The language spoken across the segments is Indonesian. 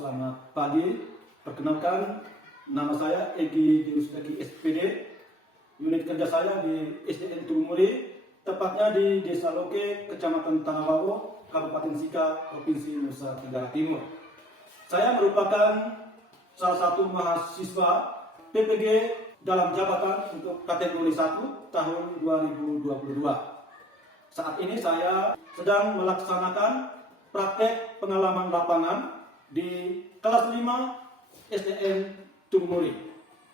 selamat pagi. Perkenalkan, nama saya Egi Dirusdaki SPD. Unit kerja saya di SDN Tumuri, tepatnya di Desa Loke, Kecamatan Tanahwawo, Kabupaten Sika, Provinsi Nusa Tenggara Timur. Saya merupakan salah satu mahasiswa PPG dalam jabatan untuk kategori 1 tahun 2022. Saat ini saya sedang melaksanakan praktek pengalaman lapangan di kelas 5 SDN Tumuri.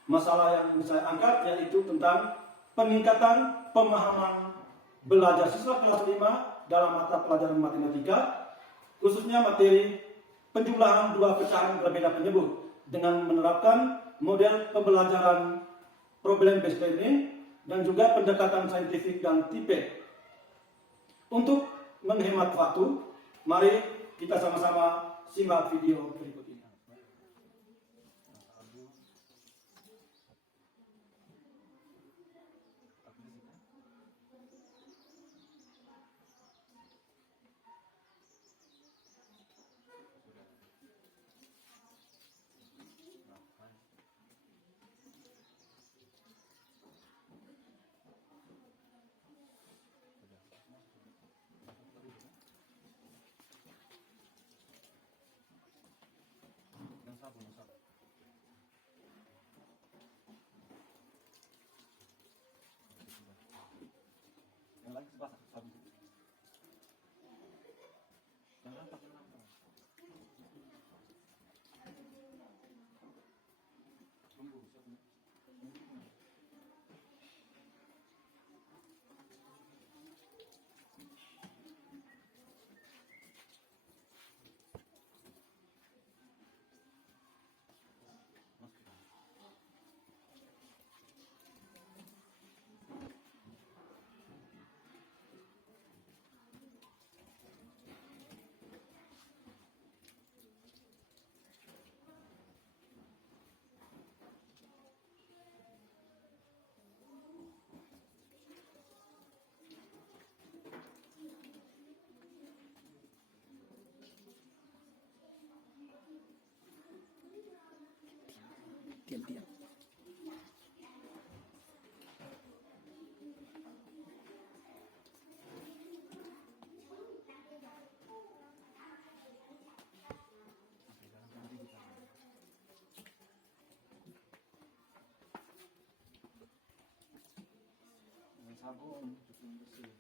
Masalah yang saya angkat yaitu tentang peningkatan pemahaman belajar siswa kelas 5 dalam mata pelajaran matematika, khususnya materi penjumlahan dua pecahan berbeda penyebut dengan menerapkan model pembelajaran problem based learning dan juga pendekatan saintifik dan tipe. Untuk menghemat waktu, mari kita sama-sama simak video berikut ini. Yang lagi sebelah sabi. Jangan pakai lampu. Tunggu, diam-diam. Sabun cuci bersih.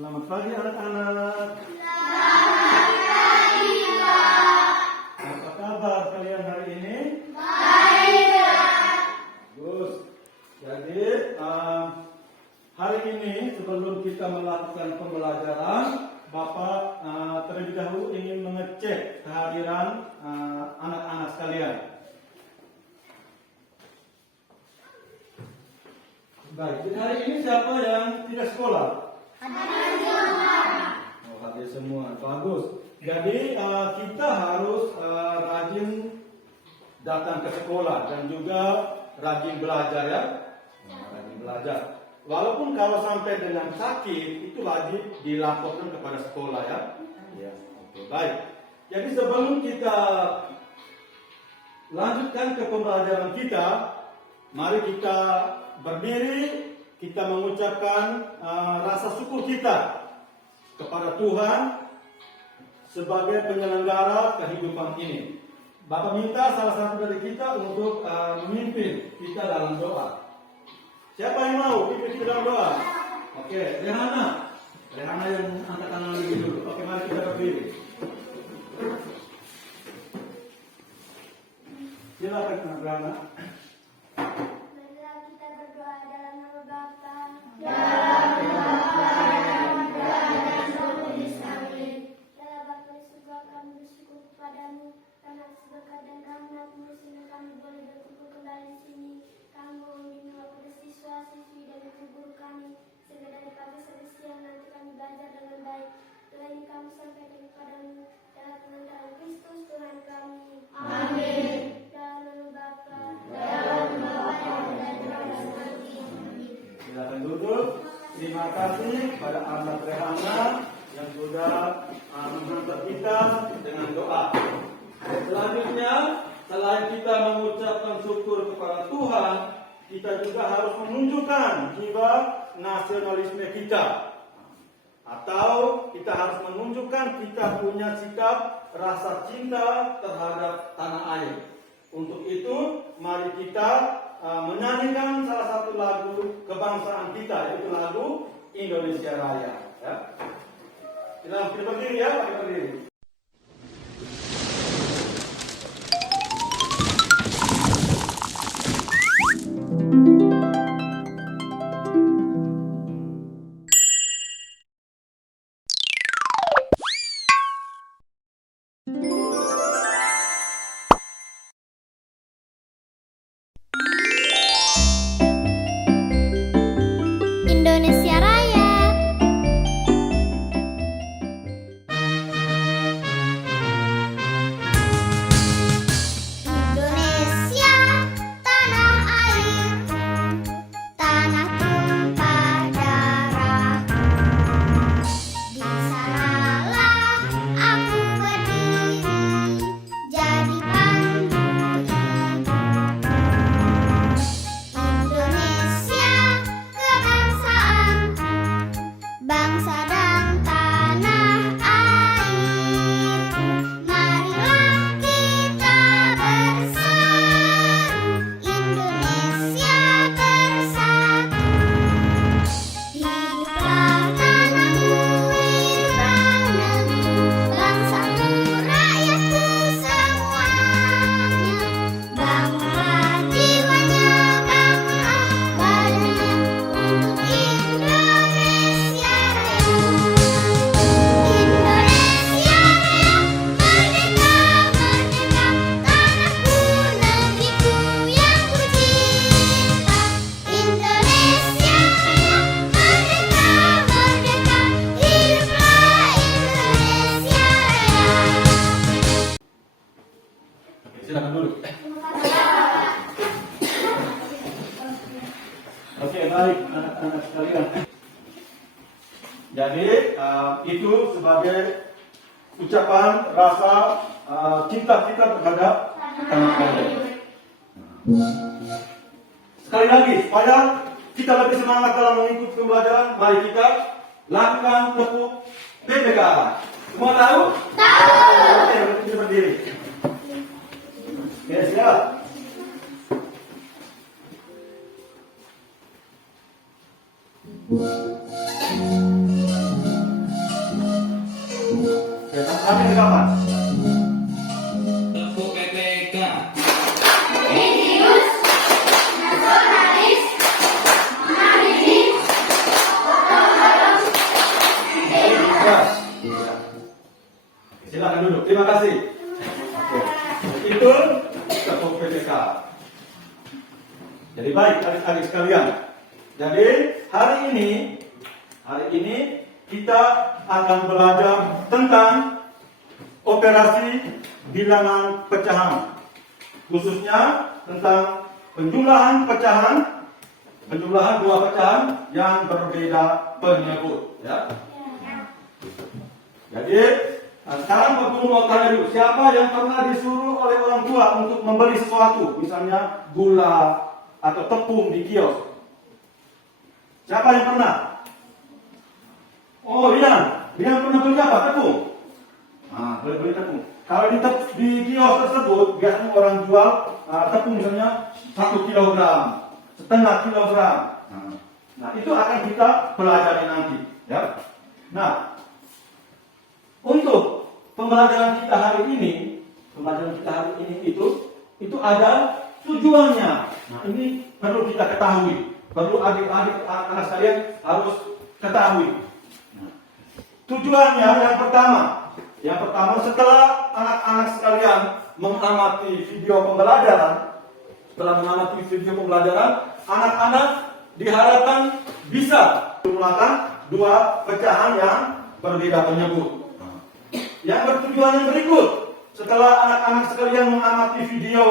Selamat pagi anak-anak. Selamat pagi, Pak. Apa kabar kalian hari ini? Baik, Pak. Bagus. Jadi hari ini sebelum kita melakukan pembelajaran, Bapak terlebih dahulu ingin mengecek kehadiran anak-anak sekalian. Baik, jadi hari ini siapa yang tidak sekolah? Hadir semua. Bagus. Jadi kita harus rajin datang ke sekolah dan juga rajin belajar ya. Rajin belajar. Walaupun kalau sampai dengan sakit itu wajib dilaporkan kepada sekolah ya. Ya, oke, baik. Jadi sebelum kita lanjutkan ke pembelajaran kita, mari kita berdiri. Kita mengucapkan rasa syukur kita kepada Tuhan sebagai penyelenggara kehidupan ini. Bapak minta salah satu dari kita untuk memimpin kita dalam doa. Siapa yang mau pimpin kita dalam doa? Oke, Rehana yang angkat tangan lebih dulu. Oke, mari kita berdiri. Silakan anak-anak. Marilah kita berdoa dalam nama Bapa, dalam Bapa di surga, kami bersyukur kepadamu karena berkat dan rahmat-Mu sehingga kami boleh berkumpul kembali di sini. Kami mohon bimbing kepada siswa-siswi dan guru kami sehingga dari pagi sampai siang nanti kami belajar dengan baik. Doa ini kami sampaikan kepadamu dalam pengantaran Kristus Tuhan kami. Amin. Dalam nama Bapa, Silakan duduk. Terima kasih kepada anak Rehana yang sudah menghantar kita dengan doa. Selanjutnya, selain kita mengucapkan syukur kepada Tuhan, kita juga harus menunjukkan jiwa nasionalisme kita. Atau kita harus menunjukkan kita punya sikap rasa cinta terhadap tanah air. Untuk itu, mari kita menyanyikan salah satu lagu kebangsaan kita, yaitu lagu Indonesia Raya. Ya. Kita berdiri ya, kita berdiri. Indonesia Raya. Indonesia, tanah airku, tanah tumpah darahku. Di sanalah aku berdiri, jadi pandu ibuku. Indonesia, kebangsaanku, bangsa dan tanah airku. Marilah kita berseru, Indonesia bersatu. Hiduplah tanahku, hiduplah negeri, bangsaku, rakyatku semuanya. Bangunlah jiwanya, bangunlah badannya untuk Indonesia Raya. Indonesia Raya, merdeka, merdeka, tanahku, negeriku yang ku cinta. Indonesia Raya, merdeka, merdeka, hiduplah Indonesia Raya. Silakan dulu. Oke, baik anak-anak sekalian. Jadi itu sebagai ucapan rasa cinta kita terhadap tanah air. Sekali lagi, supaya kita lebih semangat dalam mengikuti pembelajaran, mari kita lakukan tepuk PPK. Semua tahu? Tahu. Oke, kita berdiri. Oke, siap. Ya, kami di kapan? Tepuk PPK. Religius, nasionalis, monarkis, otonom. Ya. Silakan duduk. Terima kasih. Itu tepuk PPK. Jadi baik adik-adik sekalian. Jadi hari ini kita akan belajar tentang operasi bilangan pecahan, khususnya tentang penjumlahan dua pecahan yang berbeda penyebut. Ya. Jadi sekarang waktu mau tanya dulu, siapa yang pernah disuruh oleh orang tua untuk membeli sesuatu, misalnya gula atau tepung di kios? Siapa yang pernah? Oh, Rian pernah beli apa? Tepung. Nah, beli tepung. Kalau di kios tersebut biasanya orang jual tepung misalnya 1 kilogram, setengah kilogram. Nah, itu akan kita pelajari nanti, ya. Nah, untuk pembelajaran kita hari ini itu itu ada tujuannya. Nah, ini perlu kita ketahui. Perlu adik-adik anak sekalian harus ketahui. Nah, tujuannya yang pertama setelah anak-anak sekalian mengamati video pembelajaran, anak-anak diharapkan bisa menggunakan dua pecahan yang berbeda penyebut. Yang bertujuan yang berikut, setelah anak-anak sekalian mengamati video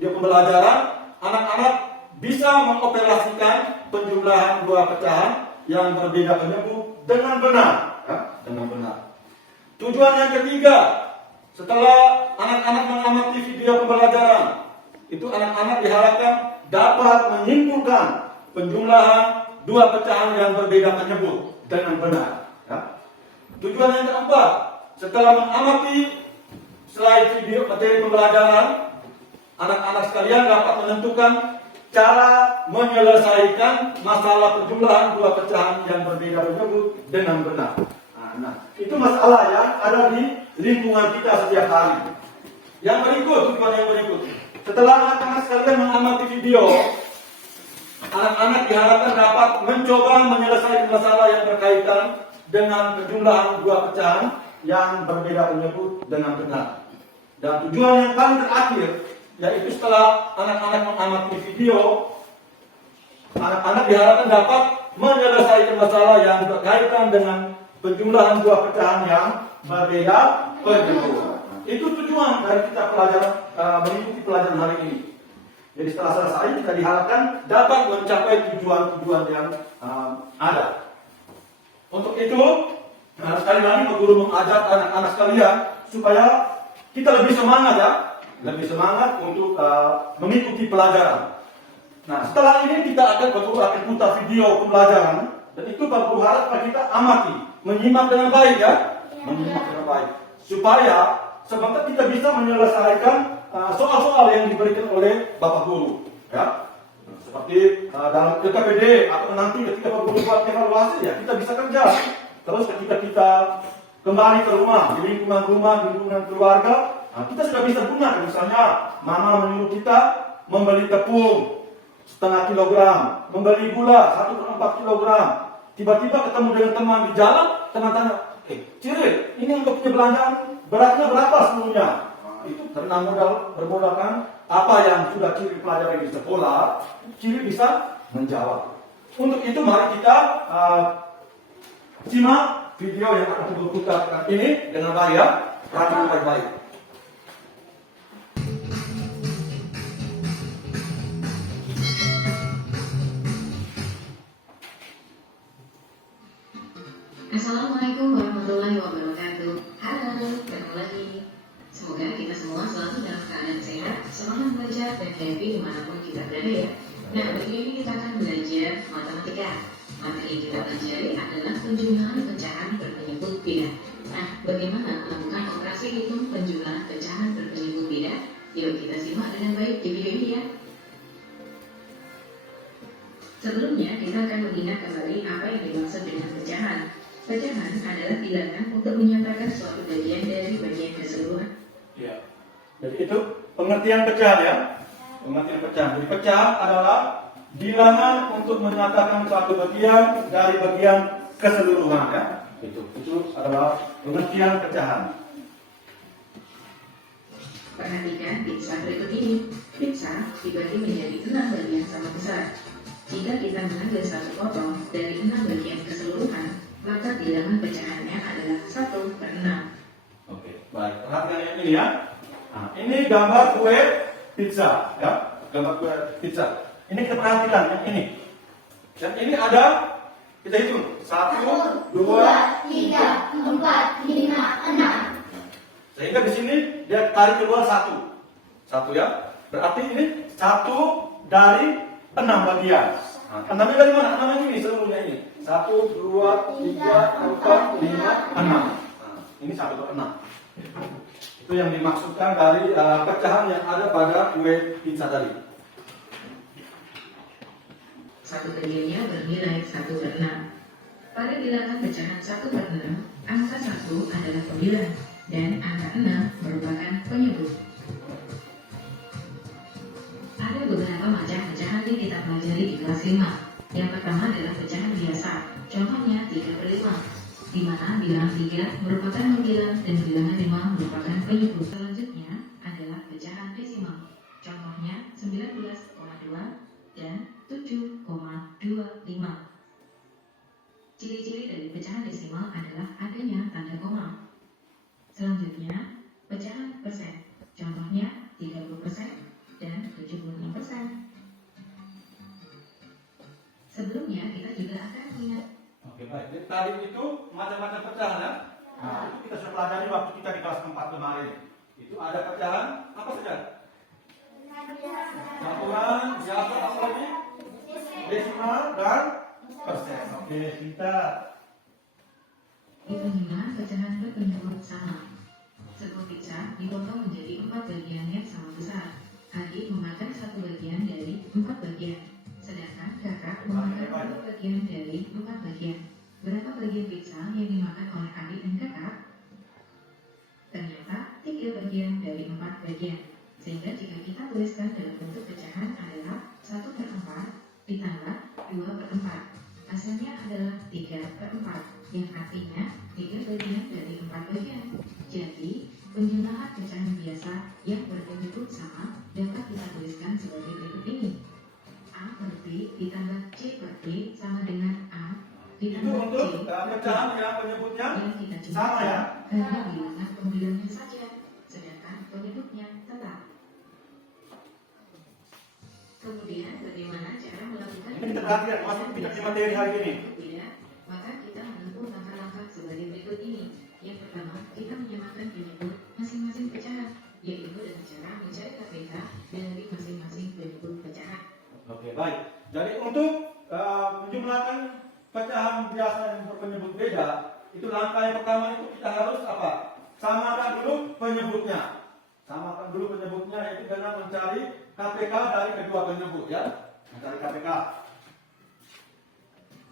pembelajaran, anak-anak bisa mengoperasikan penjumlahan dua pecahan yang berbeda penyebut dengan benar. Tujuan yang ketiga, setelah anak-anak mengamati video pembelajaran, itu anak-anak diharapkan dapat menyimpulkan penjumlahan dua pecahan yang berbeda penyebut dengan benar. Tujuan yang keempat, setelah mengamati slide video materi pembelajaran, anak-anak sekalian dapat menentukan cara menyelesaikan masalah penjumlahan dua pecahan yang berbeda penyebut dengan benar. Nah, itu masalah yang ada di lingkungan kita setiap hari. Tujuan yang berikut. Setelah anak-anak sekalian mengamati video, anak-anak diharapkan dapat mencoba menyelesaikan masalah yang berkaitan dengan penjumlahan dua pecahan yang berbeda penyebut dengan benar. Dan tujuan yang paling terakhir, yaitu setelah anak-anak mengamati video, anak-anak diharapkan dapat menyelesaikan masalah yang berkaitan dengan penjumlahan dua pecahan yang berbeda penyebut. Itu tujuan dari kita mengikuti pelajaran hari ini. Jadi setelah selesai kita diharapkan dapat mencapai tujuan-tujuan yang ada. Untuk itu, sekali lagi Pak Guru mengajak anak-anak sekalian supaya kita lebih semangat untuk mengikuti pelajaran. Nah, setelah ini kita akan putar video pembelajaran, dan itu Pak Guru harap kita amati, menyimak dengan baik ya, supaya sebentar kita bisa menyelesaikan soal-soal yang diberikan oleh Bapak Guru, ya. Seperti dalam KKPD atau nanti ketika Bapak Guru buat evaluasi, ya kita bisa kerja. Terus ketika kita kembali ke rumah, di lingkungan keluarga, kita sudah bisa gunakan. Misalnya, mama menyuruh kita membeli tepung setengah kilogram, membeli gula 1/4 kilogram. Tiba-tiba ketemu dengan teman di jalan, teman tanya, Ciri, ini untuk belanjaan beratnya berapa seluruhnya? Itu karena bermodalkan apa yang sudah Ciri pelajari di sekolah, Ciri bisa menjawab. Untuk itu mari kita simak video yang akan diputarkan ini dengan baik ya, perhatikan baik-baik. Assalamualaikum warahmatullahi wabarakatuh. Halo, ketemu lagi. Semoga kita semua selalu dalam keadaan sehat, semangat belajar, dan happy dimanapun kita berada ya. Nah, begini ini kita akan belajar matematika. Materi yang kita pelajari adalah penjumlahan pecahan berpenyebut beda. Nah, bagaimana melakukan operasi hitung penjumlahan pecahan berpenyebut beda? Yuk kita simak dengan baik di video ini ya. Sebelumnya, kita akan mengingat kembali apa yang dimaksud dengan pecahan. Pecahan adalah bilangan untuk menyatakan suatu bagian dari bagian keseluruhan. Ya. Jadi itu pengertian pecahan ya. Pengertian pecahan. Jadi pecahan adalah bilangan untuk menyatakan suatu bagian dari bagian keseluruhan ya. Itu adalah pengertian pecahan. Perhatikan pizza berikut ini. Pizza dibagi menjadi 6 bagian sama besar. Jika kita mengambil satu potong dari 6 bagian keseluruhan, maka bilangan pecahannya adalah 1/6. Oke, baik. Perhatikan yang ini ya. Nah, ini gambar kue pizza ya. Gambar kue pizza. Ini kita perhatikan yang ini. Yang ini ada, kita hitung 1, 2, 3, 4, 5, 6. Sehingga di sini dia tarik keluar 1 ya. Berarti ini 1 dari 6 bagian. Nah, 6-nya dari mana? 6 ini seluruhnya ini. 1, 2, 3, 4, 5, 6. Nah, ini 1/6. Itu yang dimaksudkan dari pecahan yang ada pada kue pizza tadi. Satu bagiannya bernilai 1/6. Pada bilangan pecahan 1/6, angka 1 adalah pembilang dan angka 6 merupakan penyebut. mempelajari di kelas 5. Yang pertama adalah pecahan biasa, contohnya 3/5, di mana bilangan 3 merupakan panggilan dan bilangan 5 merupakan penyebut. Selanjutnya adalah pecahan desimal, contohnya 19,2 dan 7,25. Ciri-ciri dari pecahan desimal adalah adanya tanda koma. Selanjutnya, pecahan persen, contohnya 30% dan 75%. Sebelumnya kita juga akan ingat. Oke, baik. Jadi, tadi itu macam-macam pecahan ya. Nah, itu kita sudah pelajari waktu kita di kelas 4 kemarin. Itu ada pecahan apa saja? Campuran, biasa, apa lagi? Desimal dan persen. Oke, kita Hitung-hitungan pecahan berpenyebut sama. Sebuah pizza dipotong menjadi 4 bagian yang sama besar. Adik memakan 1 bagian dari 4 bagian, sedangkan kakak memakan 2 bagian dari 4 bagian. Berapa bagian pizza yang dimakan oleh adik dan kakak? Ternyata 3 bagian dari 4 bagian. Sehingga jika kita tuliskan dalam bentuk pecahan adalah 1/4 ditambah 2/4. Hasilnya adalah 3/4, yang artinya 3 bagian dari 4 bagian. Jadi, penjumlahan pecahan biasa yang berpenyebut sama dapat kita tuliskan sebagai berikut ini. A per B ditambah C per D sama dengan A itu ditambah C untuk per D. pecahan yang penyebutnya Yang kita sama ya. jumlahkan karena bilangan pembilangan saja, sedangkan penyebutnya tetap. Kemudian bagaimana cara melakukan Ini kita perhatikan, masuk kita di materi hari ini. Tidak, maka kita menempuh langkah-langkah sebagai berikut ini. Yang pertama, kita menyamakan penyebut masing-masing pecahan, yaitu dengan cara mencari KPK dari masing-masing penyebut pecahan. Oke, baik. Jadi untuk menjumlahkan pecahan biasa yang berpenyebut beda, itu langkah yang pertama itu kita harus apa? Samakan dulu penyebutnya. Samakan dulu penyebutnya yaitu dengan mencari KPK dari kedua penyebut ya. Mencari KPK.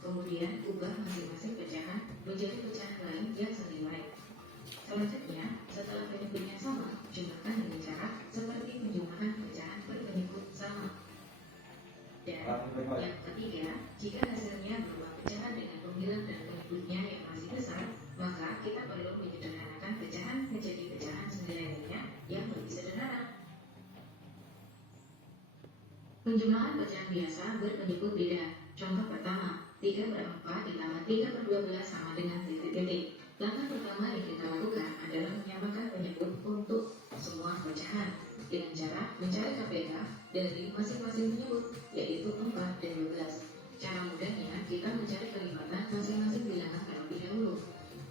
Kemudian ubah masing-masing pecahan menjadi pecahan lain yang senilai. Selanjutnya, setelah penyebutnya sama, jumlahkan dengan cara seperti penjumlahan pecahan berpenyebut sama. Dan yang ketiga, jika hasilnya berupa pecahan dengan pembilang dan penyebutnya yang masih besar, maka kita perlu menyederhanakan pecahan menjadi pecahan senilai lainnya yang lebih sederhana. Penjumlahan pecahan biasa berpenyebut beda. Contoh pertama, 3/4 ditambah 3/12 sama dengan titik-titik. Langkah pertama yang kita lakukan adalah menyamakan penyebut untuk semua pecahan dengan cara mencari KPK dari masing-masing penyebut, yaitu 4 dan 12. Cara mudahnya, kita mencari kelipatan masing-masing bilangan terlebih dahulu.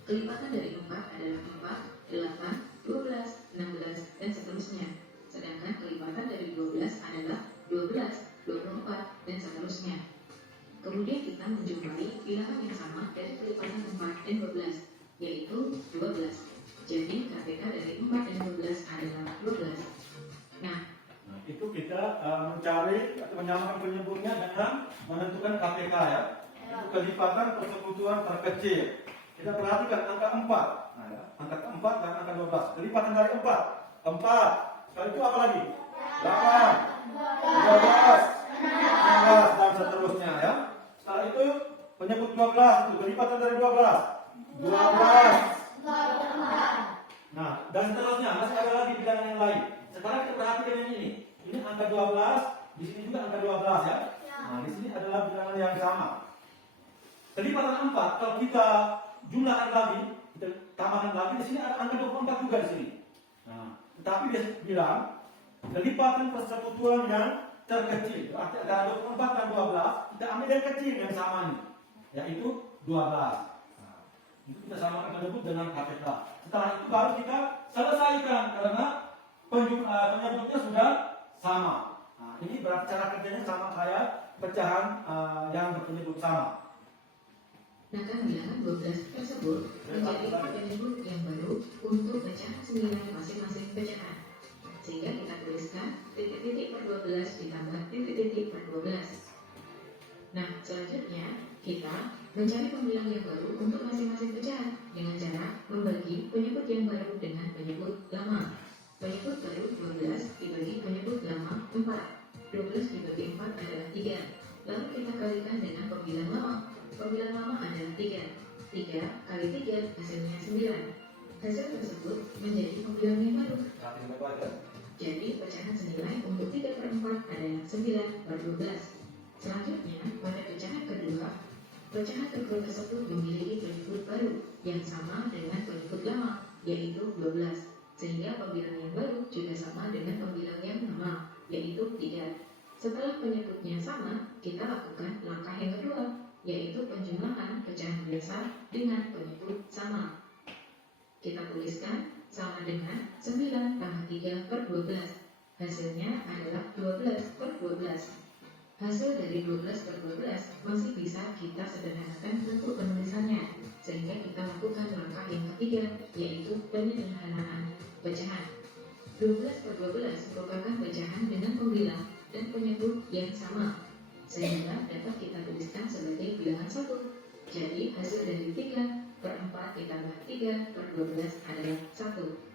Kelipatan dari 4 adalah 4, 8, 12, 16, dan seterusnya. Sedangkan kelipatan dari 12 adalah 12, 24, dan seterusnya. Kemudian kita menjumpai bilangan yang sama dari kelipatan 4 dan 12, yaitu 12. Jadi KPK dari 4 dan 12 adalah 12. Nah, itu kita mencari atau menyamakan penyebutnya dengan menentukan KPK ya. Itu kelipatan persekutuan terkecil. Kita perhatikan angka 4. Nah, ya. Angka 4 dan angka 12. Kelipatan dari 4. 4. Setelah itu apa lagi? 8, 12, 16 dan seterusnya ya. Setelah itu penyebut 12 itu kelipatan dari 12. 12. Nah, dan seterusnya masih ada lagi bilangan yang lain. Sekarang kita perhatikan yang ini. Ini angka 12, di sini juga angka 12 ya. Nah, di sini adalah bilangan yang sama. Kelipatan 4 kalau kita jumlahkan lagi, kita tambahkan lagi, di sini ada angka 24 juga di sini. Nah, tetapi dia bilang kelipatan persekutuan yang terkecil. Berarti ada 24 dan 12, kita ambil yang kecil yang sama nih, yaitu 12. Nah, itu kita samakan penyebut dengan KPK. Setelah itu baru kita selesaikan karena penyebutnya sudah sama. Nah, ini berarti cara kerjanya sama kayak pecahan yang berpenyebut sama. maka bilangan 12 tersebut menjadi penyebut yang baru untuk pecahan senilai masing-masing pecahan. Sehingga kita tuliskan titik-titik per 12 ditambah titik-titik per 12. Nah, selanjutnya kita mencari pembilang yang baru untuk masing-masing pecahan dengan cara membagi penyebut yang baru dengan penyebut lama. Penyebut baru 12 dibagi penyebut lama 4. 12 dibagi 4 adalah 3. 9 per 12. Selanjutnya, pada pecahan kedua tersebut memiliki penyebut baru yang sama dengan penyebut lama, yaitu 12. Sehingga pembilang yang baru juga sama dengan pembilang yang lama, yaitu 3. Setelah penyebutnya sama, kita lakukan langkah yang kedua, yaitu penjumlahan pecahan biasa dengan penyebut sama. Kita tuliskan sama dengan 9 tambah 3 per 12. Hasilnya adalah 12 per 12. Hasil dari 12 per 12 masih bisa kita sederhanakan bentuk penulisannya, sehingga kita lakukan langkah yang ketiga, yaitu penyederhanaan pecahan. 12 per 12 merupakan pecahan dengan pembilang dan penyebut yang sama, sehingga dapat kita tuliskan sebagai bilangan 1. Jadi hasil dari 3 per 4 ditambah 3 per 12 adalah 1.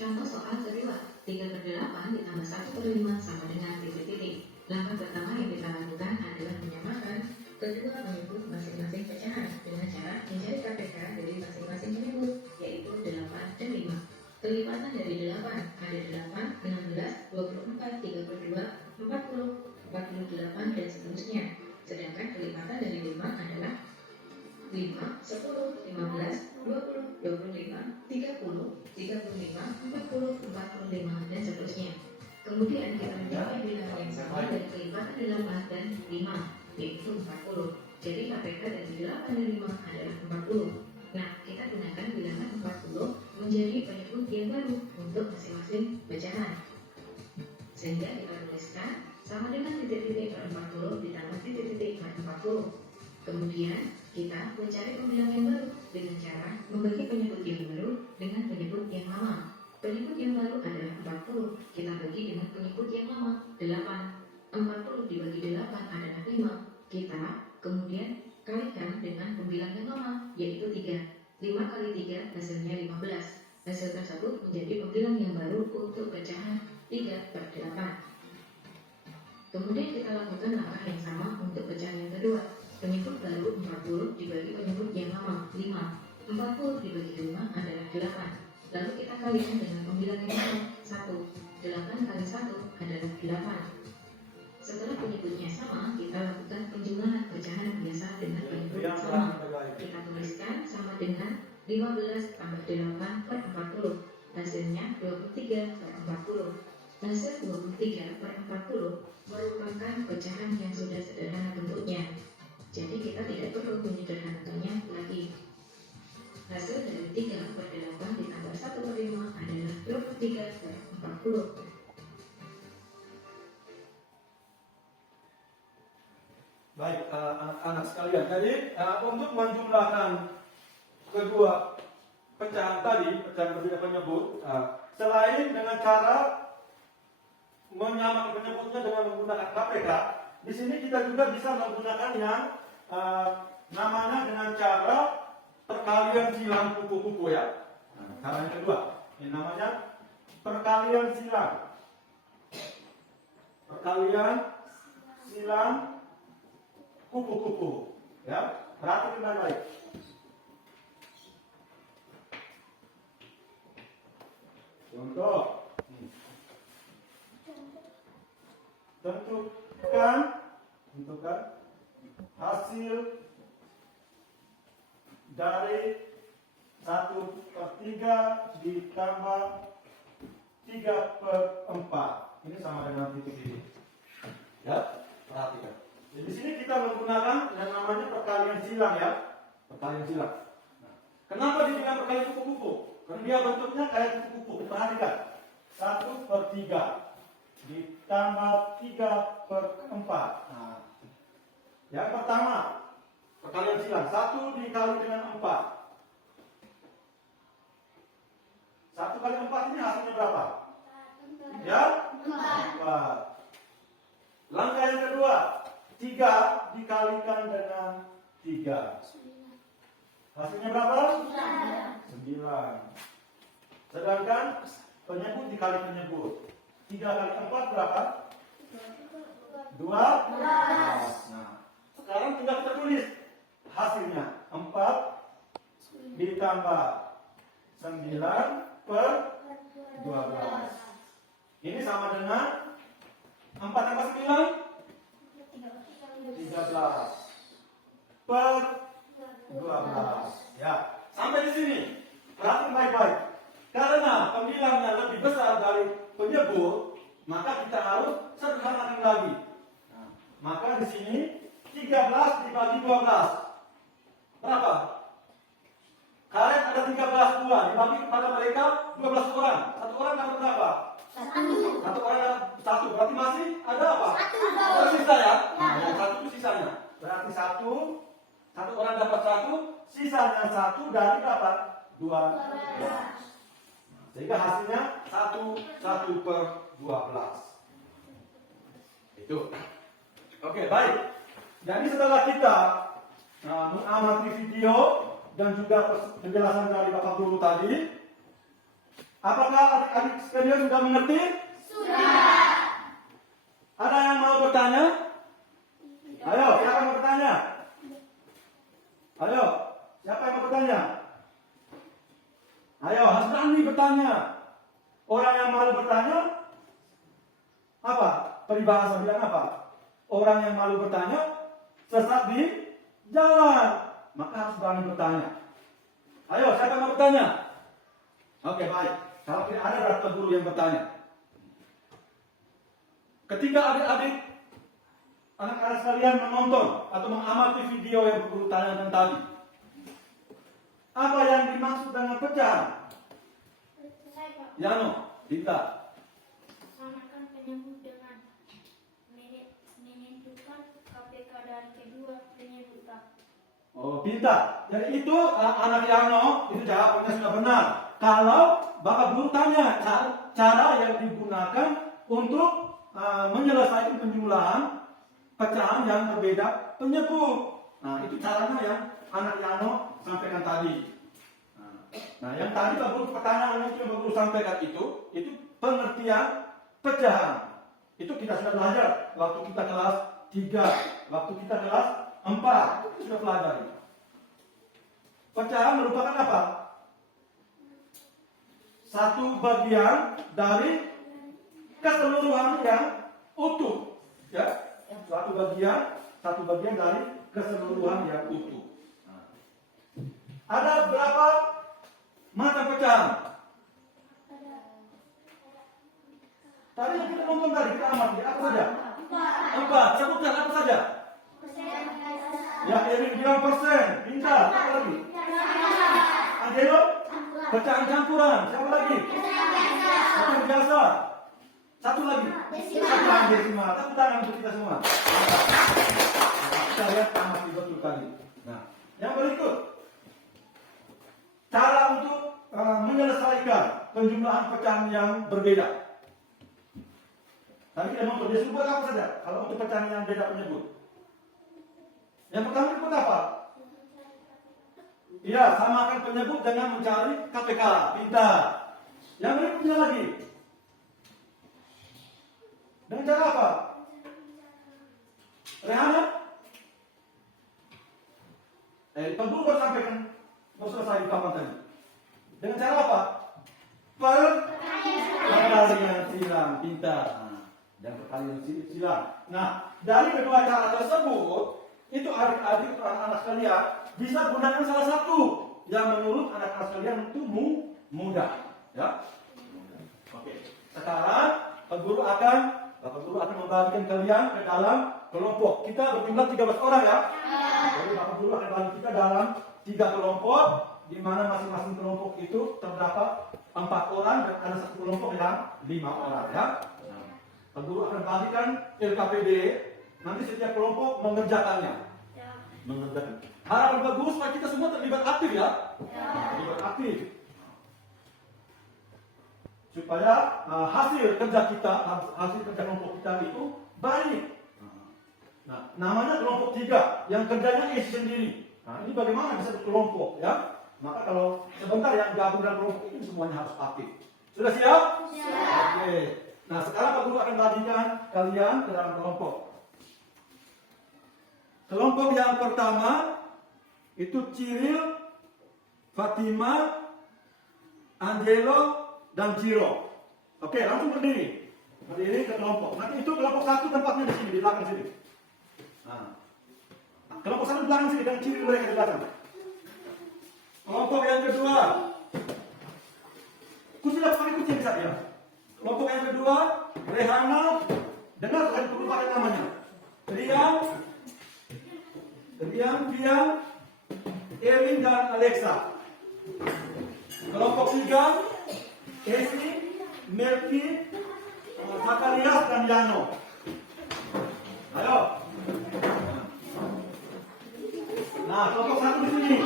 Contoh soal kedua, 3 per 8 ditambah 1 per 5 sama dengan titik-titik. Langkah pertama yang kita lakukan adalah menyamakan kedua penyebut masing-masing pecahan dengan cara mencari KPK dari masing-masing penyebut, yaitu 8 dan 5. Kelipatan dari 8 ada 8, 16, 24, 32, 40, 48, dan seterusnya. Sedangkan kelipatan dari 5 adalah 5, 10, 15, 20, 25, 30, 35, 40, 45, dan seterusnya. Kemudian kita mencapai bilangan yang sama dari kelipatan 8 dan 5, yaitu 40. Jadi KPK dari 8 dan 5 adalah 40. Nah, kita gunakan bilangan 40 menjadi penyebut yang baru untuk masing-masing pecahan. Sehingga kita tuliskan sama dengan titik-titik per 40 ditambah titik-titik per 40. Kemudian kita mencari pembilang yang baru dengan cara membagi penyebut yang baru dengan penyebut yang lama. Penyebut yang baru adalah 40. Kita bagi dengan penyebut yang lama 8. 40 dibagi 8 adalah 5. Kita kemudian kalikan dengan pembilang yang lama, yaitu 3. 5 kali 3 hasilnya 15. Hasil tersebut menjadi pembilang yang baru untuk pecahan 3 per 8. Kemudian kita lakukan langkah yang sama untuk pecahan yang kedua. Penyebut baru 40 dibagi penyebut yang lama 5. 40 dibagi 5 adalah 8. Lalu kita kalikan dengan pembilang yang lama 1. 8 kali 1 adalah 8. Setelah penyebutnya sama, kita lakukan penjumlahan pecahan biasa dengan penyebut sama. Kita tuliskan sama dengan 15 tambah 8 per 40. Hasilnya 23 per 40. Hasil 23 per 40 merupakan pecahan yang sudah sederhana bentuknya. Jadi kita tidak perlu menyederhanakannya lagi. Hasil dari 3 per 8 ditambah 1 per 5 adalah 23 per 40. Baik, anak-anak sekalian. Jadi untuk menjumlahkan kedua pecahan tadi, pecahan berbeda penyebut, selain dengan cara menyamakan penyebutnya dengan menggunakan KPK, di sini kita juga bisa menggunakan yang namanya dengan cara perkalian silang kupu-kupu ya. Cara yang kedua, ini namanya perkalian silang. Perkalian silang kupu-kupu, ya, perhatikan baik-baik. Contoh, tentukan hasil dari 1/3 ditambah 3/4. Ini sama dengan titik-titik. Ya, perhatikan. Jadi di sini kita menggunakan yang namanya perkalian silang ya, perkalian silang. Nah, kenapa dibilang perkalian kupu-kupu? Karena dia bentuknya kayak kupu-kupu. Perhatikan, 1/3 ditambah 3/4. Nah, yang pertama perkalian silang, 1 dikali dengan 4. 1 kali 4 ini hasilnya berapa? Ya, 4. Langkah yang kedua, 3 dikalikan dengan 3. Hasilnya berapa? 9. Sedangkan penyebut dikali penyebut. 3 kali 4 berapa? 12. Nah, sekarang tinggal kita tulis hasilnya. 4 ditambah 9 per 12. Ini sama dengan 4 tambah 9 13 per 12. Ya, sampai di sini. Perhatikan baik-baik. Karena pembilangnya lebih besar dari penyebut, maka kita harus sederhanakan lagi. Nah, maka di sini 13 dibagi 12. Berapa? Karet ada 13 buah, dibagi kepada mereka 12 orang. Satu orang dapat berapa? Satu orang dapat 1. Berarti masih ada apa? Ada sisa ya? Nah, yang 1 itu sisanya. Berarti 1 orang dapat 1, sisanya 1 dari dapat 12. Sehingga hasilnya 1 per 12. Itu. Oke, baik. Jadi setelah kita mengamati video dan juga penjelasan dari Bapak Guru tadi, apakah adik-adik sekalian sudah mengerti? Sudah. Ada yang mau bertanya? Ayo, siapa yang mau bertanya? Ayo, siapa yang mau bertanya? Ayo, harus berani bertanya. Orang yang malu bertanya, apa? Peribahasa bilang apa? Orang yang malu bertanya, sesat di jalan. Maka harus berani bertanya. Ayo, siapa yang mau bertanya? Oke, baik. Kalau tidak ada berapa guru yang bertanya. Ketika adik-adik, anak-anak sekalian menonton atau mengamati video yang guru tanyakan tadi, apa yang dimaksud dengan pecahan? Yano, Dita. Samakan penyebut dengan menentukan KPK dari kedua penyebutan. Oh, pintar. Jadi itu anak Yano, itu jawabannya sudah benar. Kalau Bapak Guru tanya cara yang digunakan untuk menyelesaikan penjumlahan pecahan yang berbeda penyebut. Nah, itu caranya yang anak Yano sampaikan tadi. Nah, yang tadi Bapak Guru pertanyaan yang Bapak Guru sampaikan itu pengertian pecahan. Itu kita sudah belajar waktu kita kelas 3, waktu kita kelas 4, itu sudah pelajari. Pecahan merupakan apa? Satu bagian dari keseluruhan yang utuh, ya. Satu bagian dari keseluruhan yang utuh. Nah, ada berapa macam pecahan? Tadi yang kita nonton tadi, kita amati apa saja? 4. Sebutkan apa saja? Ya, Erin bilang persen. Pintar. Apa lagi? Angelo? Pecahan campuran. Siapa lagi? Pecahan biasa. Satu lagi. Pecahan desimal. Tepuk tangan untuk kita semua. Kita lihat amati betul tadi. Nah, yang berikut. Cara untuk menyelesaikan penjumlahan pecahan yang berbeda. Tadi kita nonton, dia sebut apa saja? Kalau untuk pecahan yang beda penyebut. Yang pertama disebut apa? Iya, samakan penyebut dengan mencari KPK. Pintar. Yang berikutnya lagi. Dengan cara apa? Rehana? Pak Guru baru sampaikan, baru selesai di papan tadi. Dengan cara apa? Perkalian silang. Pintar. Dan perkalian silang. Nah, dari kedua cara tersebut, itu adik-adik atau anak-anak sekalian bisa gunakan salah satu yang menurut anak-anak sekalian itu mudah, ya. Oke. Sekarang Bapak Guru akan membagikan kalian ke dalam kelompok. Kita berjumlah 13 orang ya. Jadi Bapak Guru akan bagi kita dalam 3 kelompok, di mana masing-masing kelompok itu terdapat 4 orang dan ada satu kelompok yang 5 orang ya. Pak Guru akan bagikan LKPD. Nanti setiap kelompok mengerjakannya. Mengerjakan. Harapan Pak Guru supaya kita semua terlibat aktif ya. Terlibat aktif. Supaya hasil kerja kita, hasil kerja kelompok kita itu baik. Nah, namanya kelompok 3 yang kerjanya isi sendiri. Nah, ini bagaimana bisa berkelompok ya? Maka kalau sebentar yang gabung dalam kelompok ini semuanya harus aktif. Sudah siap? Siap. Oke. Nah, sekarang Pak Guru akan bagikan kalian ke dalam kelompok. Kelompok yang pertama itu Cyril, Fatima, Angelo, dan Ciro. Oke, langsung berdiri. berdiri ke kelompok. Nanti itu kelompok satu tempatnya di sini, di belakang sini. Nah, kelompok satu di belakang sini dan ciri mereka di belakang. Kelompok yang kedua, kunci pakai kunci bisa ya. Kelompok yang kedua, Rehana, dengar tadi perlu pakai namanya. Rian, Erwin dan Alexa. Kelompok tiga, Esi, Melki, Zakarias dan Yano. Ayo. Nah, kelompok satu di sini.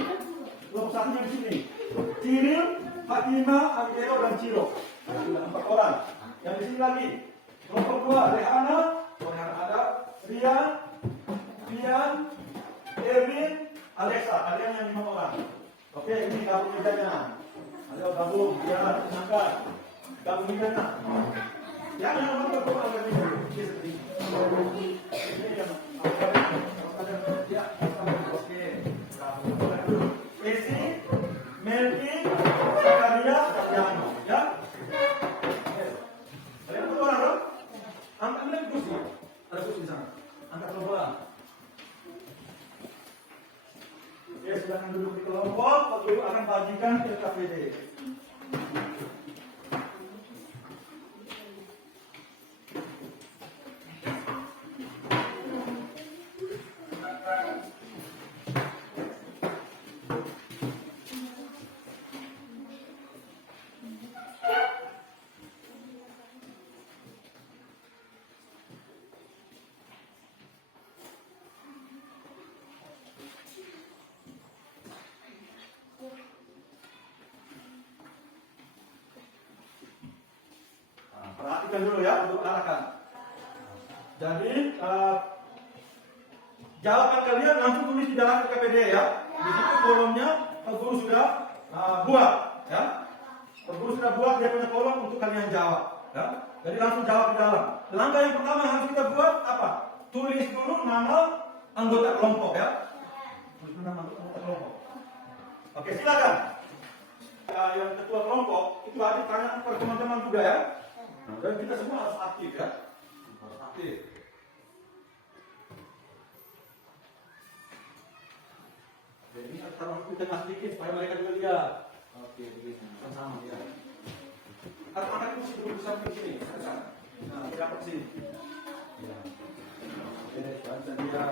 Kelompok satunya di sini. Ciril, Fatima, Angelo dan Ciro. Ada 4 orang. Yang di sini lagi. Kelompok dua, Rehana ada. Rian, Erwin, Alexa. Kalian yang 5 orang. Oke, ini gabung mejanya. Ayo gabung, biar angkat. Gabung mejanya. Yang nomor berapa lagi? Ini yang ya, oke. Esi, Melki, Zakaria, dan Yano. Ya? Kalian berapa orang, bro? Angkat lagi kursi. Ada kursi di sana. Angkat berapa? Oke, silakan duduk di kelompok. Guru akan bagikan ke KPD. Perhatikan dulu ya untuk arahkan. Jadi jawaban kalian langsung tulis di dalam KPD ya. Di situ kolomnya guru sudah buat ya. Guru sudah buat dia punya kolom untuk kalian jawab ya. Jadi langsung jawab di dalam. Langkah yang pertama yang harus kita buat apa? Tulis dulu nama anggota kelompok ya. Tulis dulu nama anggota kelompok. Oke, silakan. Yang ketua kelompok itu ada tanya kepada teman-teman juga ya. Nah, dan kita semua harus aktif ya. Harus aktif. Jadi ini taruh di tengah sedikit supaya mereka juga lihat. Oke, begini. Sama-sama ya. Harus angkat kursi dulu sampai sini. Nah, kita ke sini. Ya. Oke, baca dia.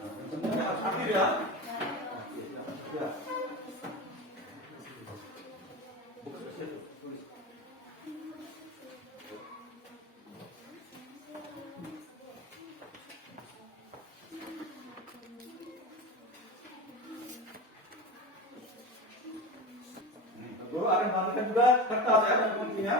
Nah, semuanya harus aktif ya. Oke, ya. Guru akan bagikan juga kertas ya dan kuncinya.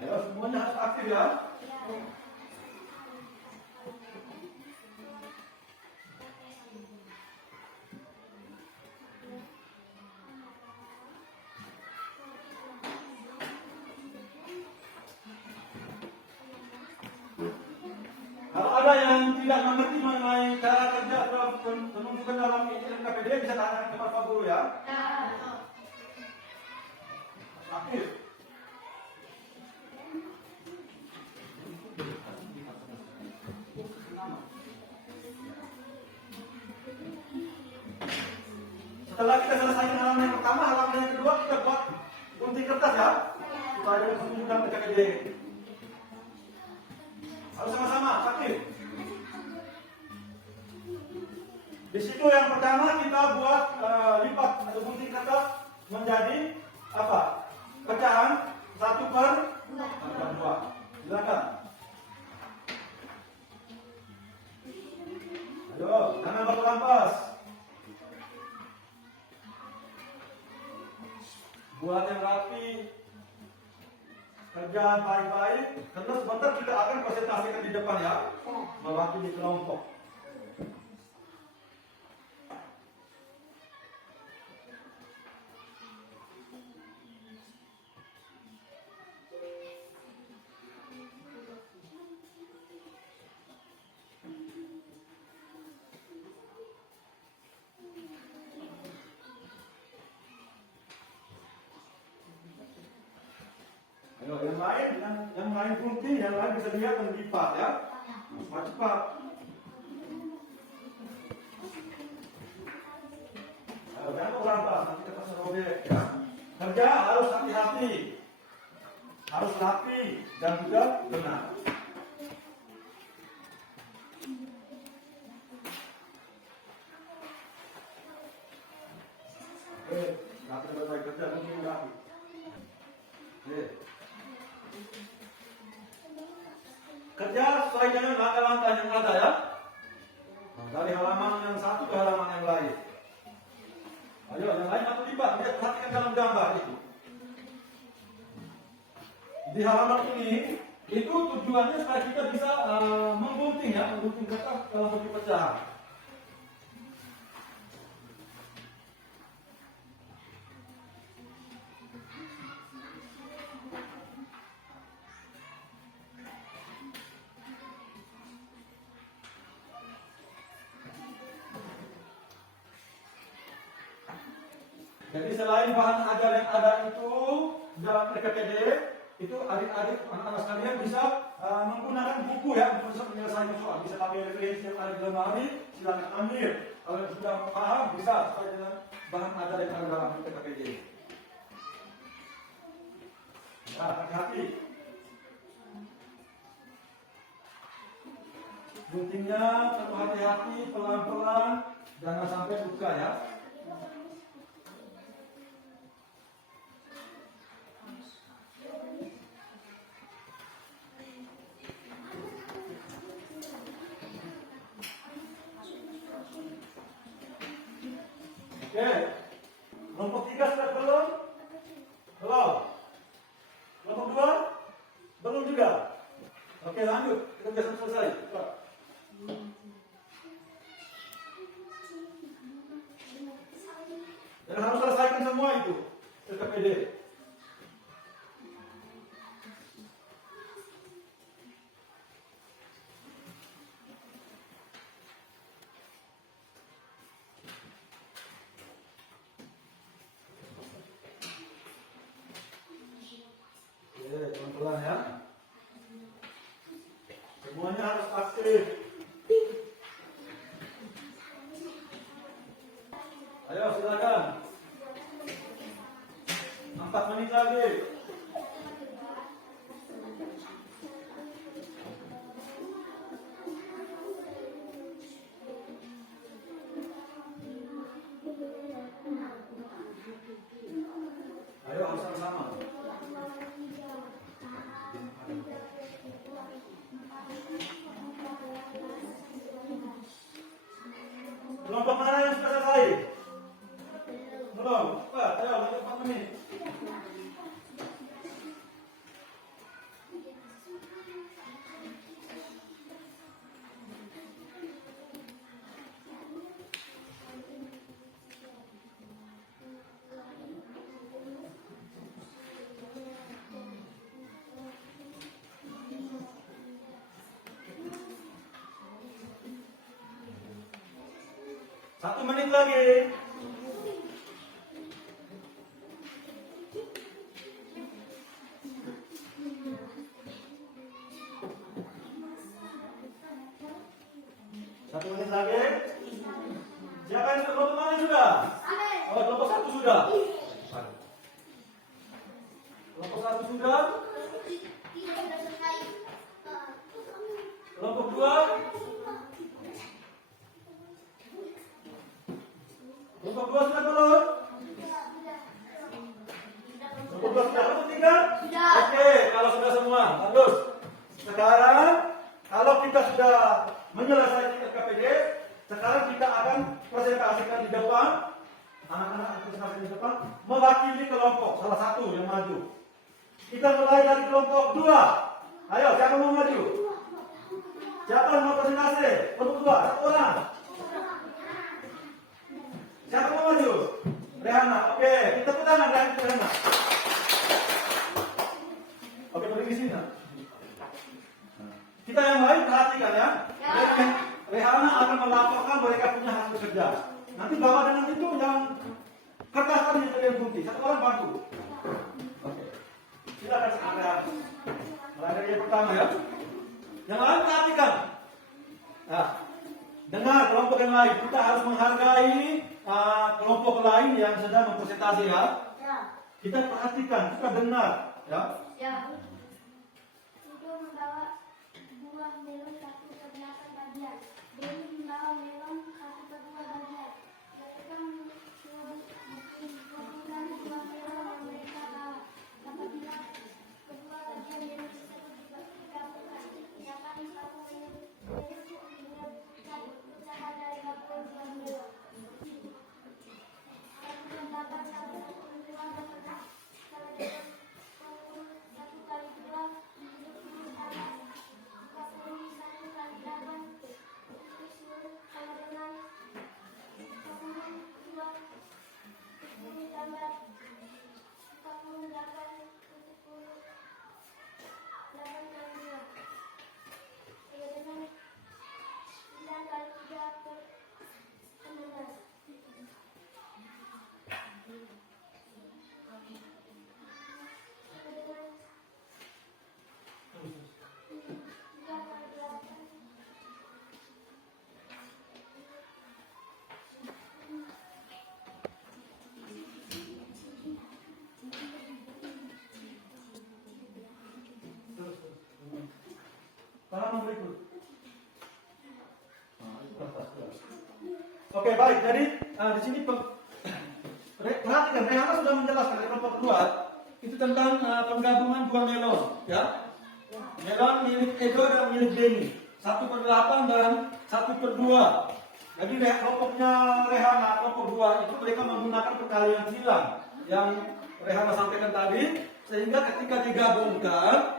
Ayo semuanya harus aktif ya. Kalau ada yang tidak mengerti mengenai cara kerja atau penunjukan dalam KPD bisa tanyakan kepada Pak Guru ya. Aktif. Setelah kita selesai halaman yang pertama, halaman yang kedua kita buat gunting kertas ya. Supaya ada penunjukan ke KPD. Harus sama-sama, aktif. Di situ yang pertama kita buat lipat atau gunting kertas menjadi apa? Pecahan 1/2. Silakan. Ayo, jangan baku rampas. Buat yang rapi. Kerjaan baik-baik, karena sebentar kita akan presentasikan di depan ya, mewakili kelompok. lain gunting, yang lain bisa lihat dan lipat ya. Cepat-cepat. Jangan terlambat, nanti kita robek ya. Kerja harus hati-hati, harus rapi dan juga benar. Rapi dan baik kerja mungkin rapi. Kerja sesuai dengan langkah-langkah yang ada ya. Dari halaman yang satu ke halaman yang lain. Ayo, yang lain atau lipat, lihat perhatikan dalam gambar itu. Di halaman ini, itu tujuannya supaya kita bisa menggunting ya, menggunting kertas dalam bentuk pecahan. Jadi selain bahan ajar yang ada itu dalam PKPD, itu adik-adik anak-anak sekalian bisa menggunakan buku ya untuk menyelesaikan soal. Bisa pakai referensi yang ada di lemari, silakan ambil. Kalau sudah paham bisa sesuai dengan bahan ajar yang ada dalam PKPD. Nah, hati-hati. Guntingnya perlu hati-hati, pelan-pelan, jangan sampai buka ya. Oke, kelompok 3 sudah belum? Belum. Kelompok 2? Belum juga. Oke, lanjut. Kita bisa selesai. Cepat. Dan harus selesaikan semua itu. PKPD. Pelan-pelan ya. Semuanya harus aktif. Ayo silakan. 4 menit lagi. Ayo harus sama-sama. Kelompok mana yang sudah selesai? Belum? Cepat, ayo lagi 4 menit. Satu menit lagi. Satu menit lagi. Siapa yang sudah kelompok mana sudah? Oh, kelompok 1 sudah. Kelompok 1 sudah. Kelompok 2. Kelompok 2 sudah belum? Kelompok 2 sudah? Kelompok 3? Sudah. Oke, kalau sudah semua, bagus. Sekarang, kalau kita sudah menyelesaikan KPD, sekarang kita akan presentasikan di depan. Anak-anak presentasi di depan, mewakili kelompok, salah satu yang maju. Kita mulai dari kelompok 2. Ayo, siapa mau maju? Siapa yang mau presentasi? Kelompok 2, 1 orang. Siapa mau maju? Rehana, oke. Kita tepuk tangan Rehana. Oke, berdiri di sini. Kita yang lain perhatikan ya. Rehana akan melaporkan mereka punya hasil kerja. Nanti bawa dengan itu yang kertas tadi yang kalian gunting. 1 orang bantu. Oke. Silakan Rehana. Mulai dari yang pertama ya. Yang lain perhatikan. Nah, dengar kelompok yang lain. Kita harus menghargai kelompok lain yang sedang mempresentasi ya. Ya. Kita perhatikan, kita dengar ya. Ya. Sido membawa buah melon 1/8 bagian. Dewi membawa melon 1/2 bagian. Mereka membutuhkan buah melon yang mereka bawa. Apabila kedua bagian melon tersebut digabungkan, dapat satu melon dengan pecahan dari gabungan buah melon. Satu tambahkan satu buah dapat satu kali dua 20 tambah 40 satu kali 8 itu sama dengan 10 tambah 48 itu 10 8 kali 2 sama dengan 9 kali 3 per 16 Halaman berikut. Oke, baik. Jadi di sini perhatikan, Rehana sudah menjelaskan dari kelompok kedua itu tentang penggabungan dua melon, ya. Melon milik Edo dan milik Denny, 1/8 dan 1/2. Jadi kelompoknya Rehana, kelompok 2 itu mereka menggunakan perkalian silang yang Rehana sampaikan tadi, sehingga ketika digabungkan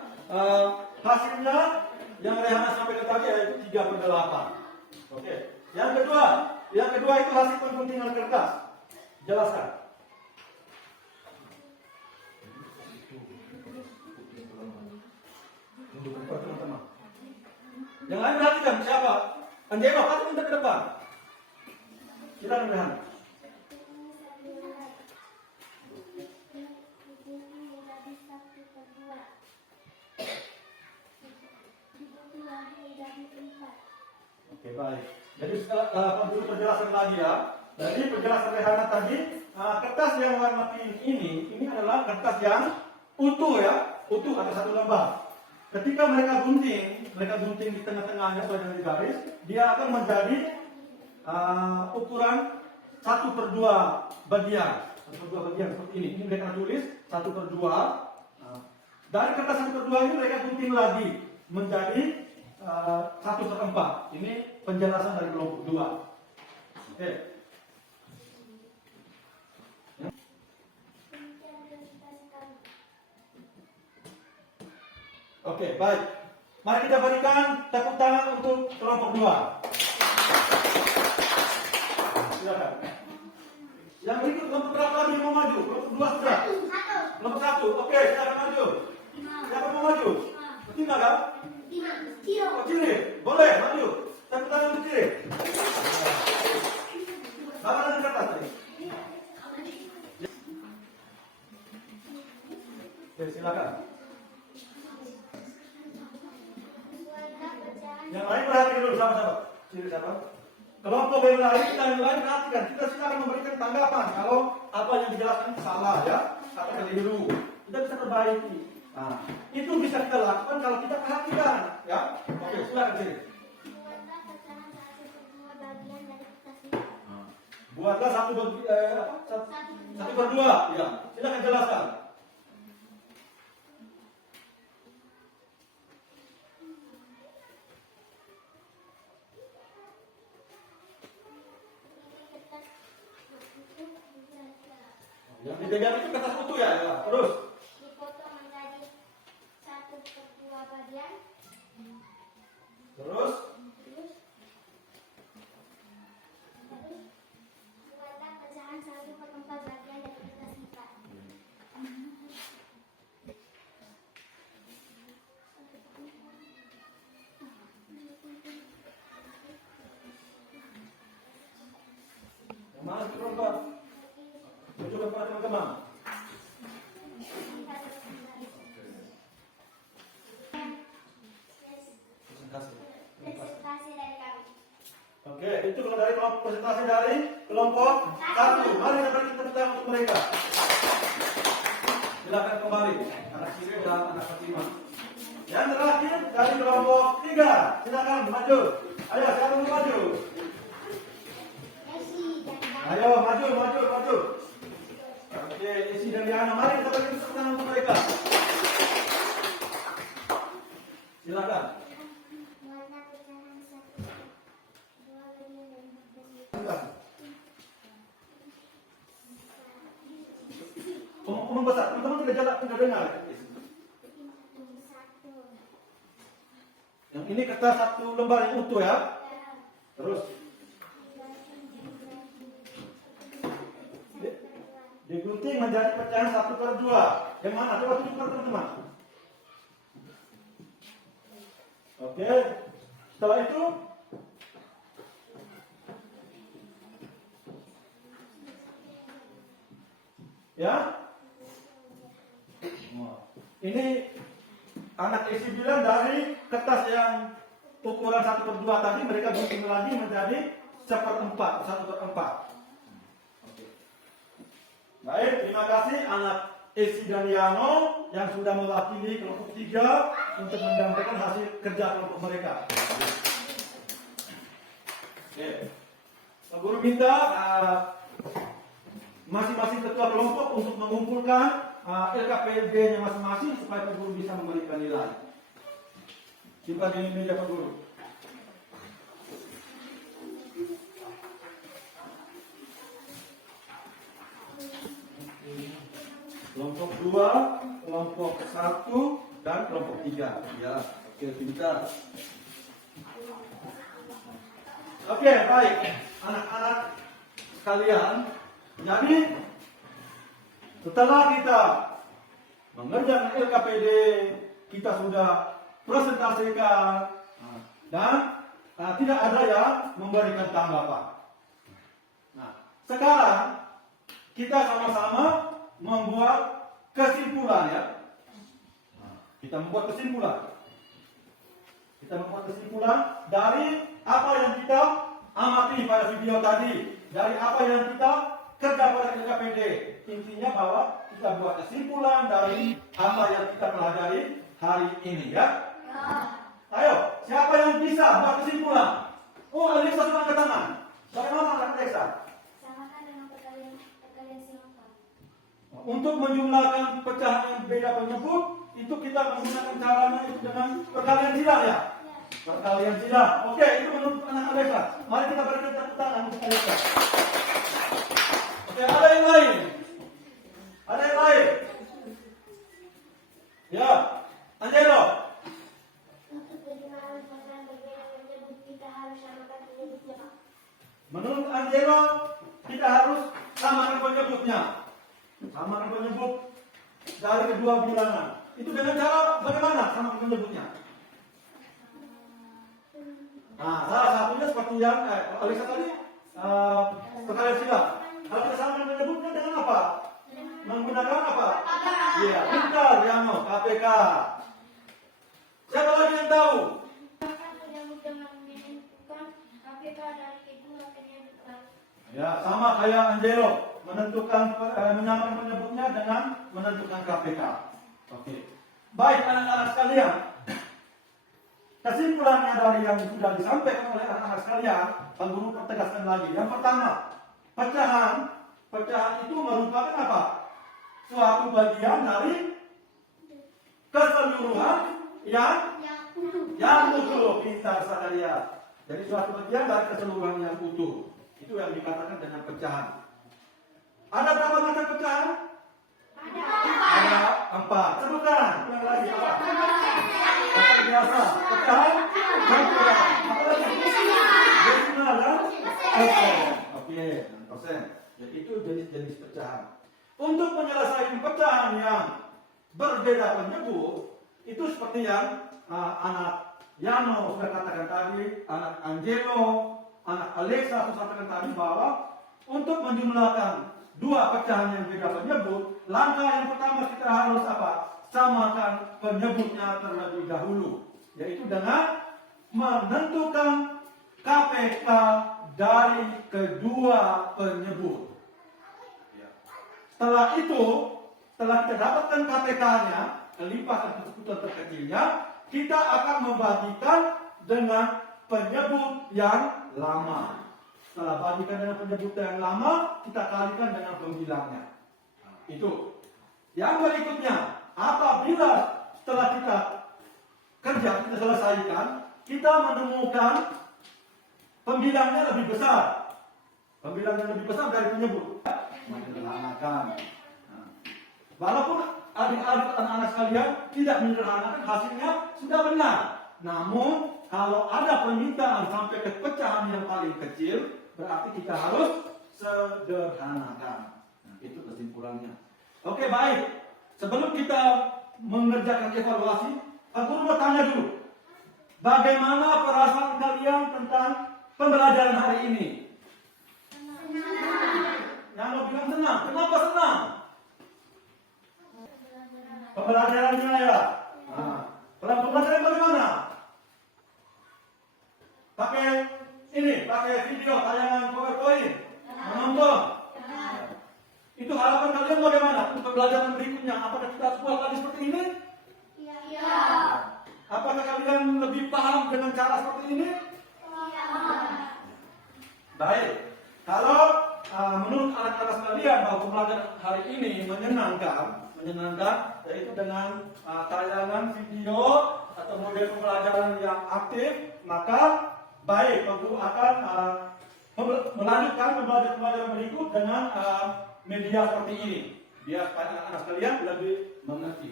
hasilnya yang Rehana sampaikan tadi yaitu 3/8. Oke. Yang kedua itu hasil pengguntingan kertas. Jelaskan. Teman-teman. Yang lain perhatikan siapa? Anjema, pasti minta ke depan. Silakan Rehana. Oke, baik. Jadi setelah penjelasan tadi ya. Jadi penjelasan Rehana tadi, kertas yang warna pink ini adalah kertas yang utuh ya, utuh ada satu lembar. Ketika mereka gunting di tengah-tengahnya sesuai dengan garis, dia akan menjadi ukuran 1/2 bagian. 1/2 bagian seperti ini. Ini mereka tulis 1/2. Dari kertas 1/2 ini mereka gunting lagi menjadi 1/4. Ini penjelasan dari kelompok 2. Oke. Oke, baik. Mari kita berikan tepuk tangan untuk kelompok 2. Silakan. Yang berikut kelompok berapa lagi yang mau maju? Kelompok 2 sudah. Kelompok 1. Oke, silakan maju. Siapa mau maju? Bertiga kan? Oh, kiri. Boleh, maju. Tepuk tangan untuk kiri. Bapak dan kertas tadi. Oke, silakan. Yang lain perhatikan dulu sama-sama. Ciri siapa? Kelompok yang lain perhatikan. Kita silakan memberikan tanggapan kalau apa yang dijelaskan salah ya atau keliru. Kita bisa perbaiki. Nah, itu bisa kita lakukan kalau kita perhatikan ya. Oke, silakan Ciri. Buatlah 1/2. Ya, silakan jelaskan. Yang dipegang itu kertas utuh ya, ya. Terus dipotong menjadi 1/2 bagian. Terus buatlah pecahan 1/4 bagian dari kertas lipat. yang mana itu perempuan? Coba kepada teman-teman. Oke, itu kalau dari kelompok presentasi dari kelompok 1. Mari kita beri tepuk tangan untuk mereka. Silakan kembali. Anak kiri dan anak ketiga. Yang terakhir dari kelompok 3. Silakan maju. Ayo, siapa mau maju? Ayo, maju. Oke, Isi dan Diana, mari kita beri tepuk tangan untuk mereka. Silakan. Ngomong besar, teman-teman tidak dengar. Yang ini kertas 1 lembar yang utuh ya. Terus digunting menjadi pecahan 1/2. Yang mana? Coba tunjukkan teman-teman. Oke. Setelah itu ya. Ini anak isi bilang dari kertas yang ukuran 1/2 tadi mereka gunting lagi menjadi 1/4. Oke. Baik, terima kasih anak Esi dan Yano yang sudah mewakili kelompok 3 untuk menyampaikan hasil kerja kelompok mereka. Oke. Pak Guru minta masing-masing ketua kelompok untuk mengumpulkan LKPD-nya masing-masing supaya Pak Guru bisa memberikan nilai. Simpan di meja Pak Guru. Kelompok 2, kelompok 1, dan kelompok 3. Ya, oke, pintar. Oke, baik. Anak-anak sekalian, jadi setelah kita mengerjakan LKPD, kita sudah presentasikan dan tidak ada yang memberikan tanggapan. Nah, sekarang kita sama-sama membuat kesimpulan ya. Kita membuat kesimpulan dari apa yang kita amati pada video tadi, dari apa yang kita kerja pada LKPD. Intinya bahwa kita buat kesimpulan dari apa yang kita pelajari hari ini ya. Ayo, siapa yang bisa buat kesimpulan? Oh, Alisa sudah angkat tangan. Bagaimana anak Alisa? Samakan dengan perkalian silakan. Untuk menjumlahkan pecahan yang beda penyebut, itu kita menggunakan caranya itu dengan perkalian silang ya. Perkalian silang. Oke, itu menurut anak Alisa. Mari kita berikan tepuk tangan untuk Alisa. Oke, ada yang lain? Ada yang lain? Ya, Angelo. Untuk penjualan pecahan berbeda penyebut kita harus samakan penyebutnya, Pak. Menurut Angelo, kita harus samakan penyebutnya. Samakan penyebut dari kedua bilangan. Itu dengan cara bagaimana samakan penyebutnya? Nah, salah satunya seperti yang Alisa tadi perkalian silang. Kalau kita samakan penyebutnya dengan apa? Menggunakan apa? Iya, pintar Yano, KPK. Siapa lagi yang tahu? Samakan penyebut dengan menentukan KPK dari kedua penyebutan. Ya, sama kayak Angelo, menyamakan penyebutnya dengan menentukan KPK. Oke. Baik anak-anak sekalian. Kesimpulannya dari yang sudah disampaikan oleh anak-anak sekalian, Pak Guru pertegaskan lagi. Yang pertama, pecahan itu merupakan apa? Suatu bagian dari keseluruhan yang utuh, pintar sekalian. Jadi suatu bagian dari keseluruhan yang utuh. Itu yang dikatakan dengan pecahan. Ada berapa macam pecahan? Ada 4. Sebutkan. Ulang lagi apa? Pecahan biasa. Pecahan campuran. Apa lagi? Desimal dan persen. Oke, persen. Jadi itu jenis-jenis pecahan. Untuk menyelesaikan pecahan yang berbeda penyebut, itu seperti yang anak Yano sudah katakan tadi, anak Angelo, anak Alexa sudah sampaikan tadi bahwa untuk menjumlahkan dua pecahan yang beda penyebut, langkah yang pertama kita harus apa? Samakan penyebutnya terlebih dahulu, yaitu dengan menentukan KPK dari kedua penyebut. Ya. Setelah itu, setelah kita dapatkan KPK-nya, limpahan keputusan terkecilnya, kita akan membagikan dengan penyebut yang lama. Setelah bagikan dengan penyebut yang lama, kita kalikan dengan pembilangnya. Itu. Yang berikutnya, apabila setelah kita kerja, kita selesaikan, kita menemukan pembilangnya lebih besar. Pembilangnya lebih besar dari penyebut. Menyederhanakan. Nah, walaupun adik-adik anak-anak sekalian tidak menyederhanakan, hasilnya sudah benar. Namun, kalau ada permintaan sampai ke pecahan yang paling kecil, berarti kita harus sederhanakan. Nah, itu kesimpulannya. Oke, baik. Sebelum kita mengerjakan evaluasi, Pak Guru mau tanya dulu. Bagaimana perasaan kalian tentang pembelajaran hari ini? Yang mau bilang senang. Kenapa senang? Pembelajarannya ya. Nah, pembelajaran bagaimana? Pakai video tayangan PowerPoint, menonton. Itu harapan kalian bagaimana untuk pembelajaran berikutnya? Apakah kita sebuah lagi seperti ini? Iya. Apakah kalian lebih paham dengan cara seperti ini? Iya. Baik. Kalau menurut anak-anak sekalian bahwa pembelajaran hari ini menyenangkan, yaitu dengan tayangan video atau model pembelajaran yang aktif, maka baik, Pak Guru akan melanjutkan pembelajaran berikut dengan media seperti ini, biar anak-anak sekalian lebih mengerti.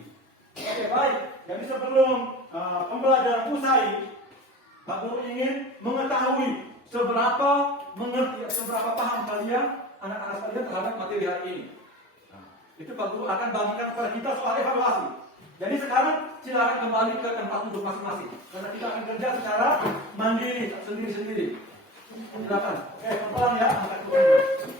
Oke, baik. Jadi sebelum pembelajaran usai, Pak Guru ingin mengetahui seberapa mengerti, seberapa paham kalian, anak-anak sekalian terhadap materi hari ini. Itu Pak Guru akan bagikan kepada kita soal evaluasi. Jadi sekarang silakan kembali ke tempat duduk masing-masing, karena kita akan kerja secara mandiri, sendiri-sendiri. Silakan. Oke, pelan-pelan ya, angkat kursi.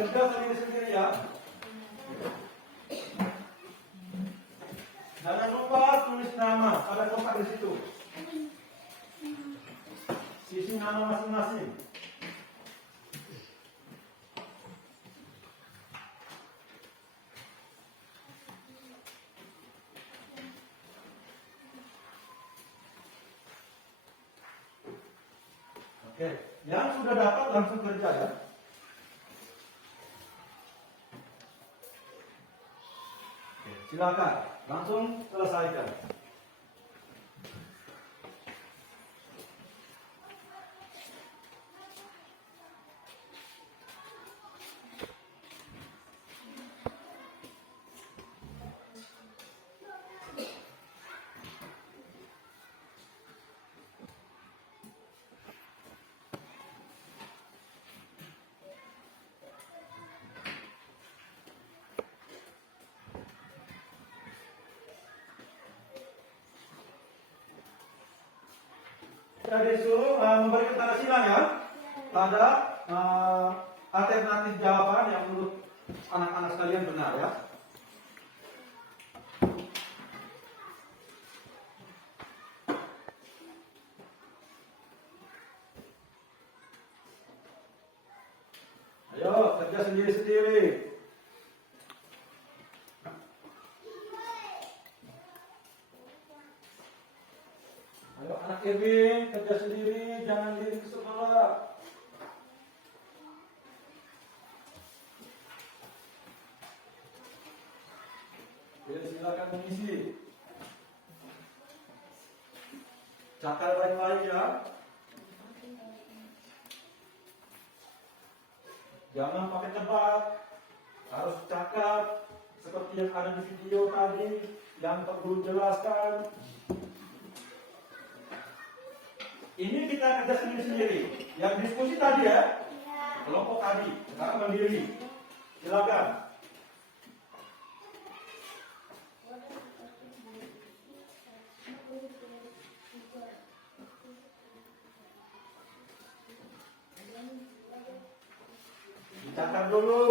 Kerja sendiri-sendiri ya. Jangan lupa tulis nama, ada kotak di situ. Isi nama masing-masing. Oke, yang sudah dapat langsung kerja ya. Silakan, langsung selesaikan. Saya disuruh memberikan tanda silang ya pada alternatif jawaban yang menurut anak-anak sekalian benar ya. Ayo kerja sendiri-sendiri. Ayo anak Irwin, kerja sendiri, jangan lirik ke sebelah. Oke, silakan mengisi. Cakar baik-baik ya. Jangan pakai tebak, harus cakap seperti yang ada di video tadi yang Pak Guru jelaskan. Ini kita kerja sendiri-sendiri. Yang diskusi tadi ya, Ya. kelompok tadi. Sekarang mandiri. Silakan. Dicatat dulu.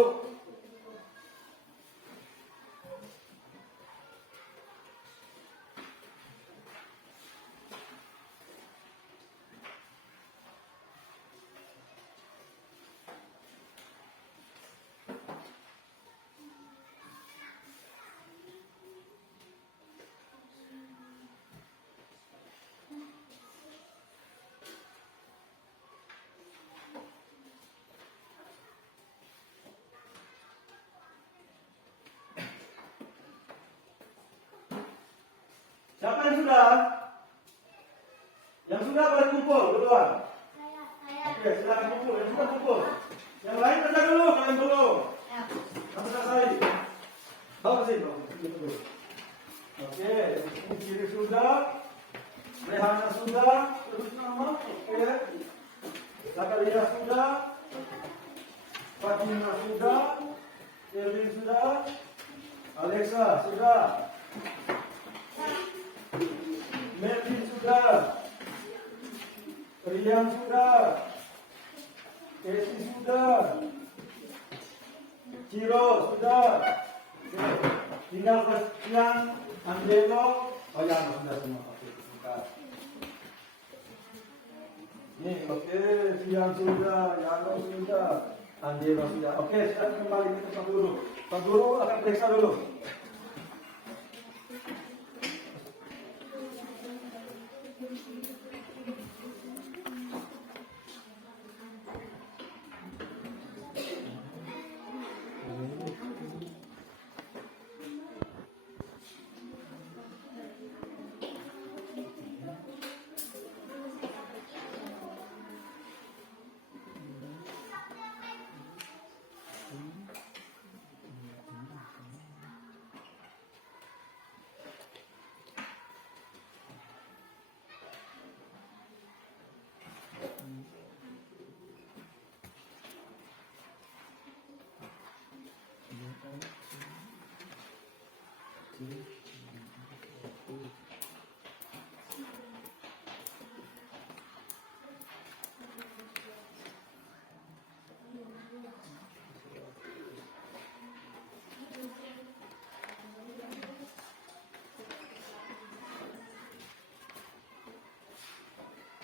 Siapa yang sudah? Yang sudah boleh kumpul duluan. Saya. Oke, silakan kumpul. Yang sudah kumpul. Yang lain kerja dulu, kalian belum. Sampai selesai. Bawa ke sini, bawa ke sini dulu. Oke, ini kiri sudah. Rehana sudah. Terus nama. Oke. Zakaria sudah. Fatima sudah. Erwin sudah. Alexa sudah. Melvin sudah, Rian sudah, Casey sudah, Ciro sudah. Tinggal Christian, Angelo. Oh ya, sudah semua. Oke, sebentar. Nih, oke, Sian sudah, Yano sudah, Angelo sudah. Oke, sekarang kembali ke Pak Guru. Pak Guru akan periksa dulu.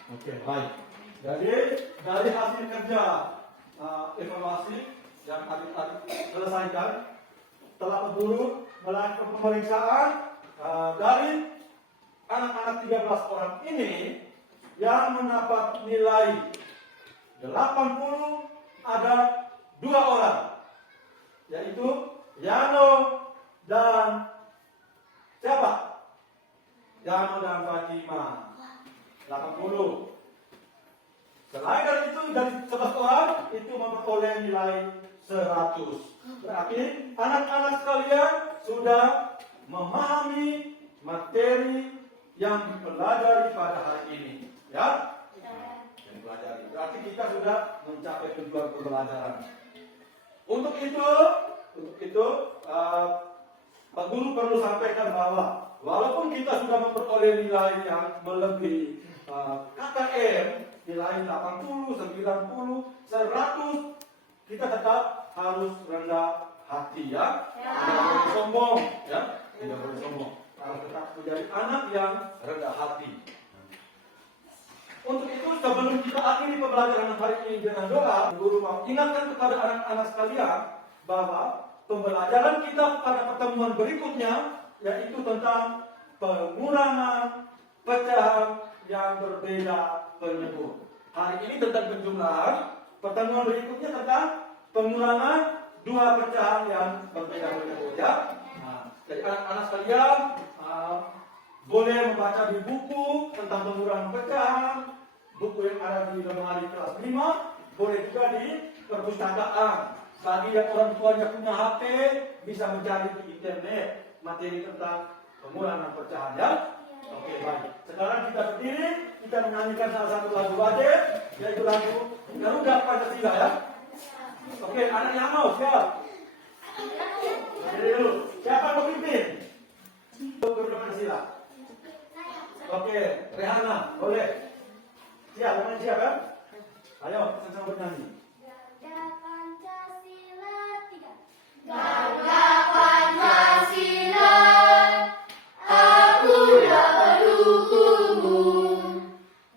Oke, baik. Jadi dari hasil kerja evaluasi yang adik-adik selesaikan, telah Guru melakukan pemeriksaan dari anak-anak 13 orang ini yang mendapat nilai 80, ada 2 orang, yaitu Yano dan siapa? Yano dan Fatima. 80. Selain dari itu, dari 11 orang itu memperoleh nilai 100. Berarti anak-anak sekalian sudah memahami materi yang dipelajari pada hari ini, ya? Yang dipelajari. Berarti kita sudah mencapai tujuan pembelajaran. Untuk itu, Pak Guru perlu sampaikan bahwa walaupun kita sudah memperoleh nilai yang melebihi KKM, nilai 80, 90, 100, kita tetap harus rendah hati, ya. Tidak boleh sombong, ya. Tidak boleh sombong. Harus tetap menjadi anak yang rendah hati. Untuk itu, sebelum kita akhiri pembelajaran hari ini dengan doa, Guru mau ingatkan kepada anak-anak sekalian bahwa pembelajaran kita pada pertemuan berikutnya yaitu tentang pengurangan pecahan yang berbeda penyebut. Hari ini tentang penjumlahan, pertemuan berikutnya tentang pengurangan 2 pecahan yang berbeda penyebut, ya. Nah, jadi anak-anak sekalian boleh membaca di buku tentang pengurangan pecahan, buku yang ada di lemari kelas 5, boleh juga di perpustakaan. Bagi yang orang tuanya punya HP, bisa mencari di internet materi tentang pengurangan pecahan, ya. Oke, baik. Sekarang kita berdiri, kita kita menyanyikan salah satu lagu wajib, yaitu lagu Garuda Pancasila ya. Oke, anak yang mau siap. Jadi dulu, siapa yang memimpin? Garuda Pancasila. Oke, Rehana, boleh. Siap, teman siap ya? Ayo, sama-sama bernyanyi. Garuda Pancasila 3. Garuda Pancasila, akulah pendukungmu.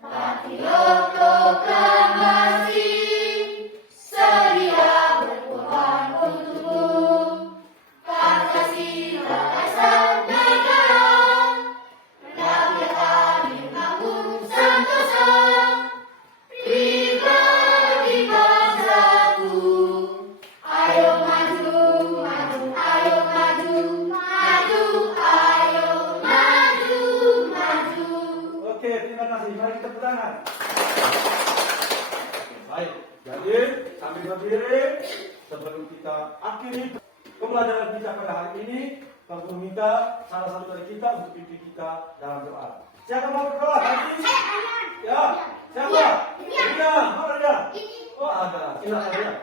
Patriot proklamasi, sedia berkorban untukmu. Pancasila asal negara, rakyat adil makmur sentosa. Pribadi bangsaku, ayo maju, maju, ayo maju, maju, ayo maju, maju. Oke, terima kasih. Mari kita tepuk tangan. Baik, jadi sambil berdiri sebelum kita akhiri pembelajaran kita pada hari ini, kami meminta salah satu dari kita untuk pimpin kita dalam doa. Siapa mau berdoa tadi? Ya, siapa? Iya, mana dia? Oh ada, silakan dia.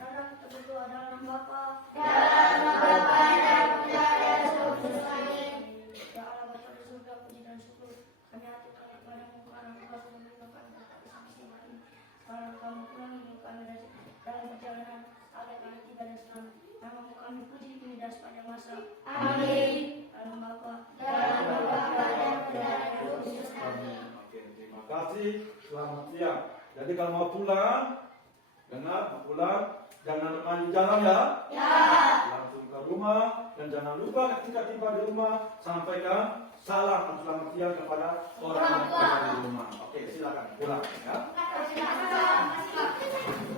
Dalam kita berdoa dalam Bapa. Dalam nama Bapa dan Putra dan Roh Kudus. Amin. Ya Allah Bapa di surga, puji dan syukur kami aturkan kepadamu karena Engkau sudah meninggalkan kami sampai hari. Karena kamu telah menunjuk kami dalam perjalanan agar kami tiba dan selamat. Namamu kami puji kini dan sepanjang masa. Amin. Dalam Bapa. Dalam nama Bapa dan Putra dan Roh Kudus. Amin. Oke, terima kasih. Selamat siang. Jadi kalau mau pulang, dengar mau pulang, jangan main di jalan ya. Ya. Langsung ke rumah dan jangan lupa ketika tiba di rumah sampaikan salam selamat siang kepada orang tua di rumah. Oke, silakan pulang ya. Terima kasih.